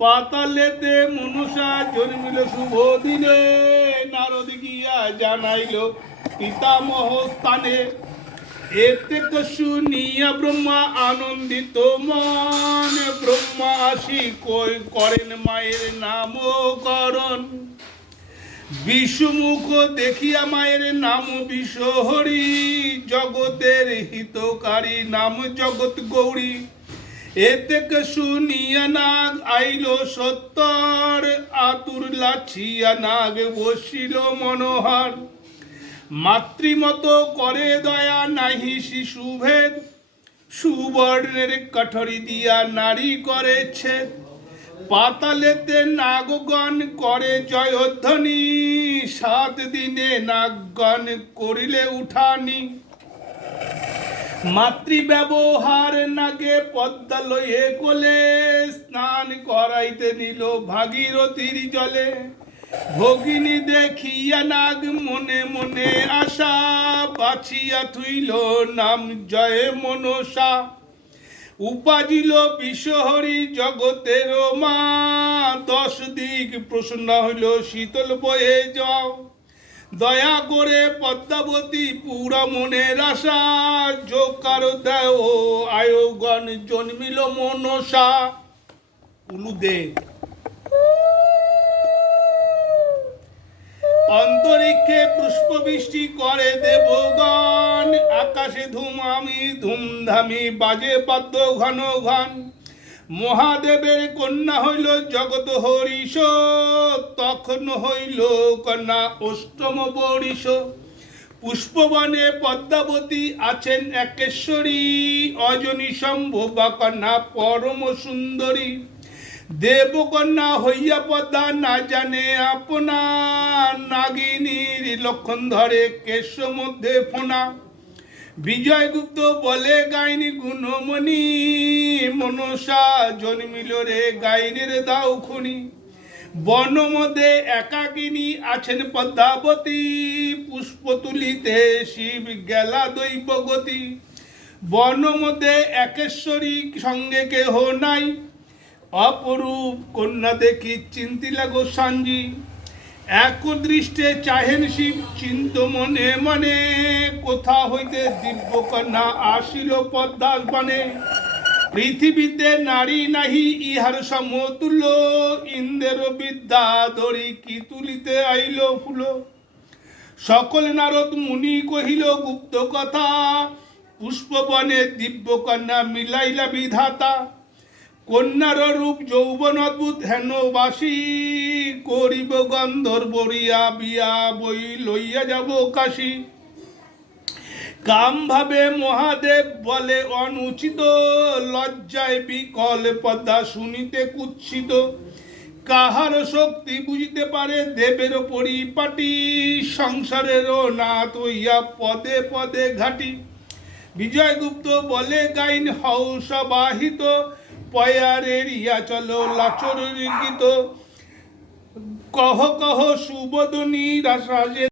পাতালেতে মনসা জন্মিল শুভ দিনে, নারদ গিয়া জানাইল পিতামহ স্থানে। এতে শুনিয়া ব্রহ্মা আনন্দিত মন, ব্রহ্মা আসি করেন মায়ের নামকরণ। বিশ্বমুখ দেখিয়া মায়ের নাম বিশ্বহরি, জগতের হিতকারী নাম জগৎ গৌরী। এতে শুনিয়া নাগ আইল সত্তর, আতুর লাছিয়া নাগ বসিল মনোহর। মাতৃমত করে দয়া নাহি শিশুভেদ, সুবর্ণের কাঠরি দিয়া নারী করে ছেদ। পাতালেতে নাগগণ করে জয়ধ্বনি, 7 দিনে নাগগণ করিলে উঠানি। মাতৃব্যবহার নাগে পদ্মা লয়ে কোলে, স্নান করাইতে নিল ভাগীরথীর জলে। ভগিনী দেখিয়া নাগ মনে মনে আশা, বাছিয়া থুইল নাম জয় মনসা। উপাজিল বিশ্বহরি জগতের মা, 10 দিক প্রসন্ন হইল শীতল বয়ে যাও। দয়া করে পদ্মাবতী পুরা মনের আশা, যোকার দেয় আয়োগণ জন্মিল মনসা। উলুদেব অন্তরিক্ষে পুষ্পবৃষ্টি করে দেবগণ, আকাশে ধুমামি ধুমধামি বাজে বাদ্য ঘন ঘন। মহাদেবের কন্যা হইল জগৎ হরিষ, তখন হইল কন্যা অষ্টম বরিষ। পুষ্পবনে পদ্মাবতী আছেন একেশ্বরী, অজনী সম্ভবা কন্যা পরম সুন্দরী। দেবকন্যা হইয়া পদ্মা না জানে আপনা, নাগিনীর লক্ষণ ধরে কেশ মধ্যে ফোনা। বিজয়গুপ্ত বলে গাইনি গুণমণি, মনসা জন্মিল রে গাইনের দাও খুনি। বন মধ্যে একাকিনী আছেন পদ্মাবতী, পুষ্প তুলিতে শিব গেলা দৈবগতি। বন মধ্যে একেশ্বরী সঙ্গে কেহ নাই, অপরূপ কন্যা দেখি চিন্তিলা গোসাঞ্জি। এক দৃষ্টে চাহেন শিব চিন্ত মনে মনে, কোথা হইতে দিব্য কন্যা আসিল পদ্মার বনে। পৃথিবীতে নারী নাহি ইহার সমতুল্য, ইন্দ্রের বিদ্যা ধরি কি তুলিতে আইল ফুল। সকল নারদ মুনি কহিল গুপ্ত কথা, পুষ্পবনে দিব্য কন্যা মিলাইলা বিধাতা। কন্যার রূপ যৌবন অদ্ভুত হেনবাসী, করিব গন্ধর্বরিয়া বিয়া বই লইয়া যাব কাশী। কাম ভাবে মহাদেব বলে অনুচিত, লজ্জায় বিকল পদ্মা শুনিতে কুৎসিত। কাহার শক্তি বুঝিতে পারে দেবের পরিপাটি, সংসারেরও নাথ হইয়া পদে পদে ঘাটি। বিজয়গুপ্ত বলে গাইন হও সবাহিত, পয়ারের ইয়া চলো লাচরের গীত। কহ কহ সুবদনী রাজে